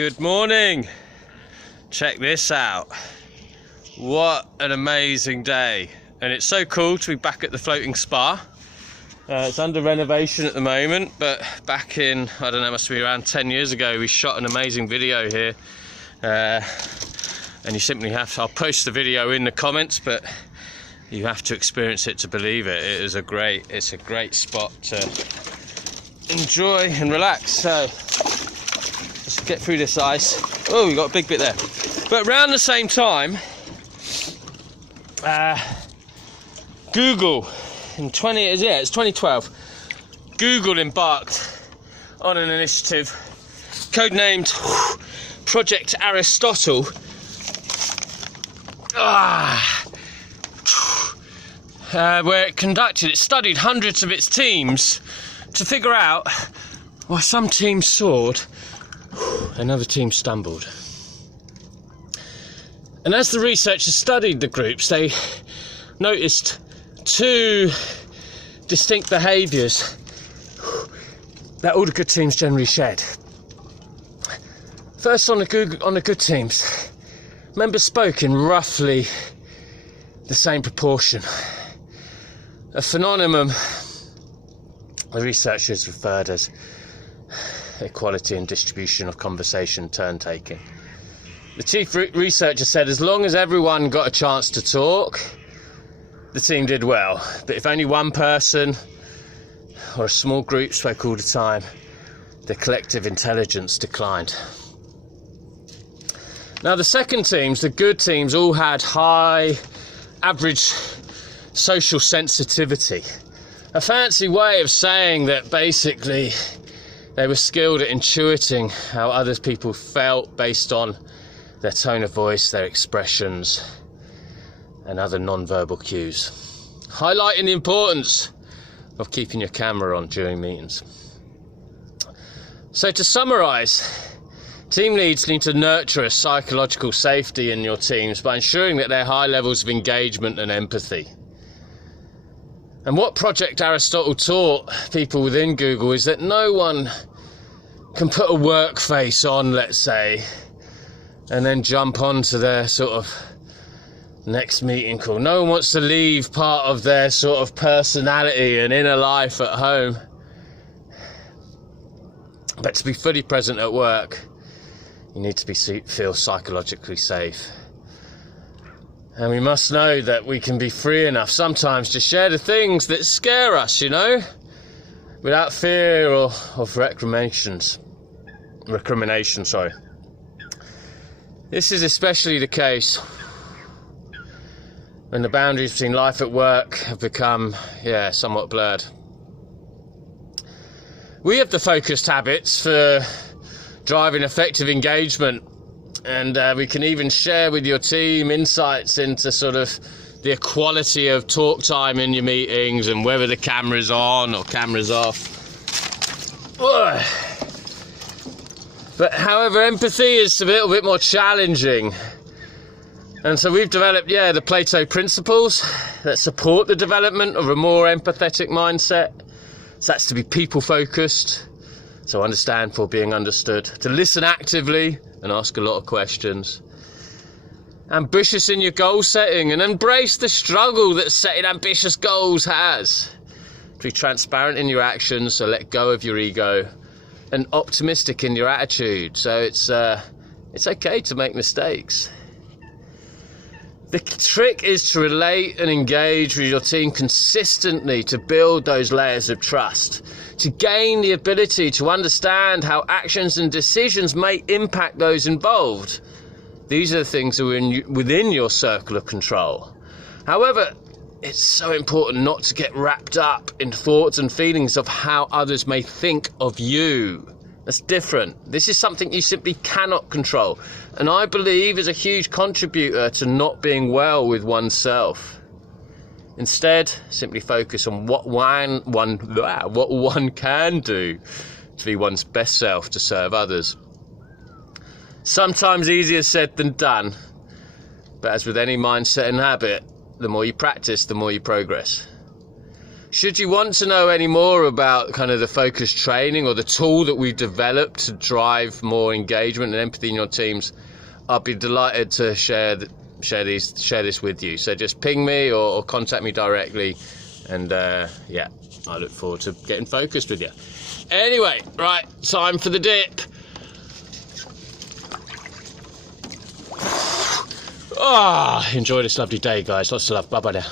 Good morning. Check this out. What an amazing day. And it's so cool to be back at the floating spa. It's under renovation at the moment, but back in, I don't know, must be around 10 years ago, we shot an amazing video here. And you simply have to, I'll post the video in the comments, but you have to experience it to believe it. It's a great spot to enjoy and relax. So let's get through this ice. Oh, we got a big bit there. But around the same time, Google in 2012, Google embarked on an initiative codenamed Project Aristotle. Where it studied hundreds of its teams to figure out why some teams soared and other teams stumbled. And as the researchers studied the groups, they noticed two distinct behaviours that all the good teams generally shared. First, on the good teams, members spoke in roughly the same proportion. A phenomenon the researchers referred as equality and distribution of conversation turn-taking. The chief researcher said as long as everyone got a chance to talk, the team did well. But if only one person or a small group spoke all the time, the collective intelligence declined. Now the second teams, the good teams, all had high average social sensitivity. A fancy way of saying that basically they were skilled at intuiting how other people felt based on their tone of voice, their expressions, and other non-verbal cues. Highlighting the importance of keeping your camera on during meetings. So to summarise, team leads need to nurture a psychological safety in your teams by ensuring that there are high levels of engagement and empathy. And what Project Aristotle taught people within Google is that no one can put a work face on, let's say, and then jump onto their sort of next meeting call. No one wants to leave part of their sort of personality and inner life at home. But to be fully present at work, you need to feel psychologically safe. And we must know that we can be free enough sometimes to share the things that scare us, without fear of recrimination. This is especially the case when the boundaries between life at work have become, somewhat blurred. We have the focused habits for driving effective engagement, and we can even share with your team insights into sort of the equality of talk time in your meetings and whether the camera's on or camera's off. But however, empathy is a little bit more challenging. And so we've developed, the Plato principles that support the development of a more empathetic mindset. So that's to be people-focused, so understand for being understood, to listen actively and ask a lot of questions. Ambitious in your goal setting and embrace the struggle that setting ambitious goals has. To be transparent in your actions, so let go of your ego, and optimistic in your attitude, so it's okay to make mistakes. The trick is to relate and engage with your team consistently to build those layers of trust, to gain the ability to understand how actions and decisions may impact those involved. These are the things that are within your circle of control. However, it's so important not to get wrapped up in thoughts and feelings of how others may think of you. That's different. This is something you simply cannot control, and I believe is a huge contributor to not being well with oneself. Instead, simply focus on what one can do to be one's best self to serve others. Sometimes easier said than done, but as with any mindset and habit, the more you practice, the more you progress. Should you want to know any more about kind of the focus training or the tool that we've developed to drive more engagement and empathy in your teams, I'll be delighted to share this with you. So just ping me or contact me directly, and yeah, I look forward to getting focused with you. Anyway, right, time for the dip. Enjoy this lovely day, guys. Lots of love. Bye bye now.